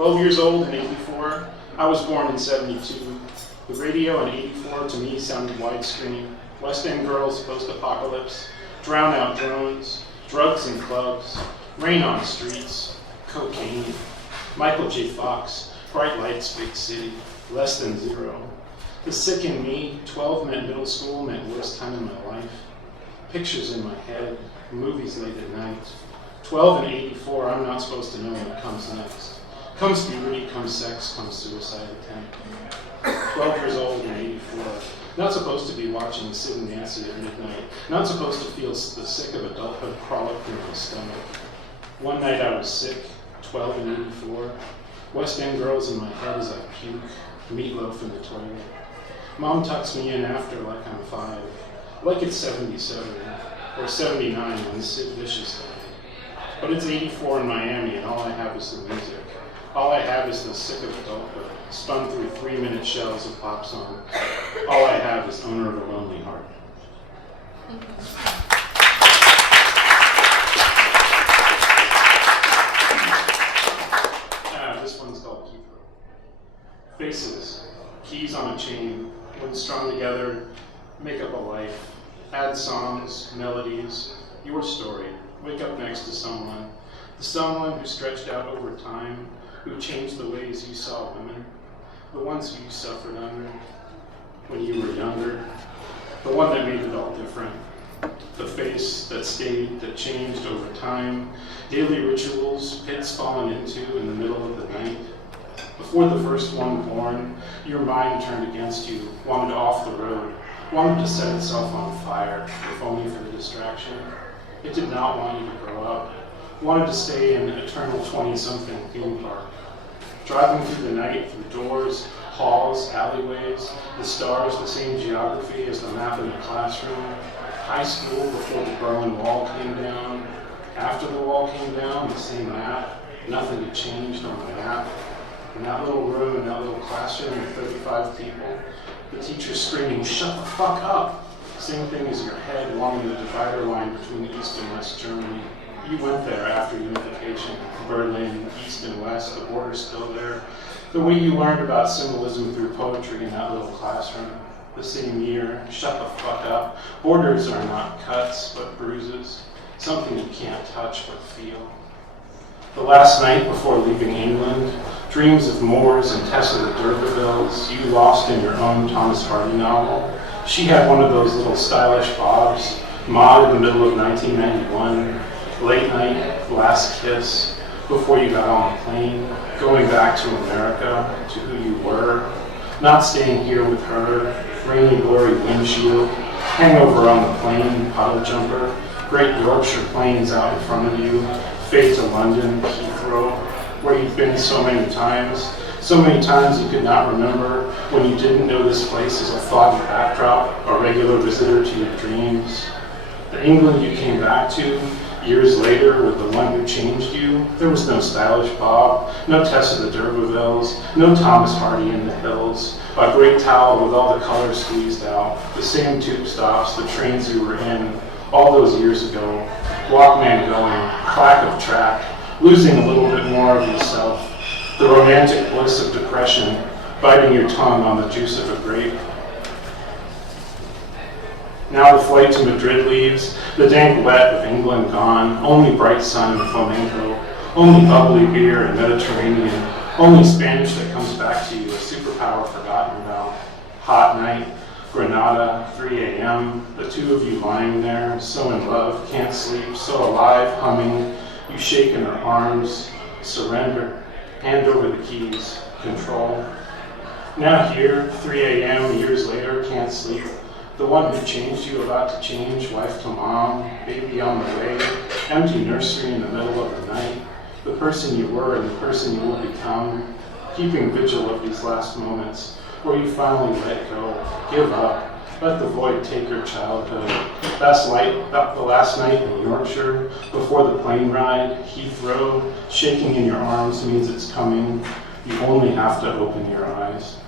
12 years old in 84. I was born in 72. The radio in 84 to me sounded widescreen. West End Girls, post-apocalypse, drown out drones, drugs and clubs, rain on streets, cocaine. Michael J. Fox, bright lights, big city, less than zero. The sick in me, 12 meant middle school, meant worst time in my life. Pictures in my head, movies late at night. 12 and 84, I'm not supposed to know what comes next. Comes puberty, comes sex, comes suicide attempt. 12 years old and 84. Not supposed to be watching Sid and Nancy at midnight. Not supposed to feel the sick of adulthood crawl up through my stomach. One night I was sick, 12 and 84. West End Girls in my head as I puke. Meatloaf in the toilet. Mom tucks me in after like I'm 5. Like it's 77 or 79 when Sid Vicious died. But it's 84 in Miami and all I have is the music. All I have is the sick of adulthood, spun through 3-minute shells of pop song. All I have is Owner of a Lonely Heart. This one's called Keithrow. Faces, keys on a chain, when strung together, make up a life. Add songs, melodies, your story. Wake up next to someone. The someone who stretched out over time, who changed the ways you saw women, the ones you suffered under when you were younger, the one that made it all different, the face that stayed, that changed over time, daily rituals, pits fallen into in the middle of the night. Before the first one born, your mind turned against you, wanted off the road, wanted to set itself on fire, if only for the distraction. It did not want you to grow up, wanted to stay in an eternal 20-something theme park. Driving through the night, through doors, halls, alleyways, the stars, the same geography as the map in the classroom. High school before the Berlin Wall came down. After the wall came down, the same map. Nothing had changed on the map. In that little room, in that little classroom with 35 people, the teacher screaming, "Shut the fuck up!" Same thing as your head along the divider line between East and West Germany. You went there after unification, Berlin, East and West, the border's still there. The way you learned about symbolism through poetry in that little classroom. The same year, shut the fuck up. Borders are not cuts, but bruises. Something you can't touch but feel. The last night before leaving England, dreams of Moors and Tessa the D'Urbervilles, you lost in your own Thomas Hardy novel. She had one of those little stylish bobs, Maud in the middle of 1991, late night, last kiss, before you got on the plane, going back to America, to who you were, not staying here with her, rainy, blurry windshield, hangover on the plane, puddle jumper, great Yorkshire plains out in front of you, fate to London, Heathrow, where you've been so many times you could not remember when you didn't know this place as a foggy backdrop, a regular visitor to your dreams. The England you came back to, years later, with the one who changed you, there was no stylish Bob, no Tessa the D'Urbervilles, no Thomas Hardy in the hills, a great towel with all the colors squeezed out, the same tube stops, the trains you were in, all those years ago, Walkman going, clack of track, losing a little bit more of yourself, the romantic bliss of depression, biting your tongue on the juice of a grape. Now the flight to Madrid leaves, the dank wet of England gone, only bright sun and flamenco, only bubbly beer and Mediterranean, only Spanish that comes back to you, a superpower forgotten about. Hot night, Granada, 3 a.m., the two of you lying there, so in love, can't sleep, so alive, humming, you shake in her arms, surrender, hand over the keys, control. Now here, 3 a.m., years later, can't sleep, the one who changed you about to change, wife to mom, baby on the way, empty nursery in the middle of the night, the person you were and the person you will become, keeping vigil of these last moments, where you finally let go, give up, let the void take your childhood. The last night in Yorkshire, before the plane ride, Heathrow, shaking in your arms means it's coming. You only have to open your eyes.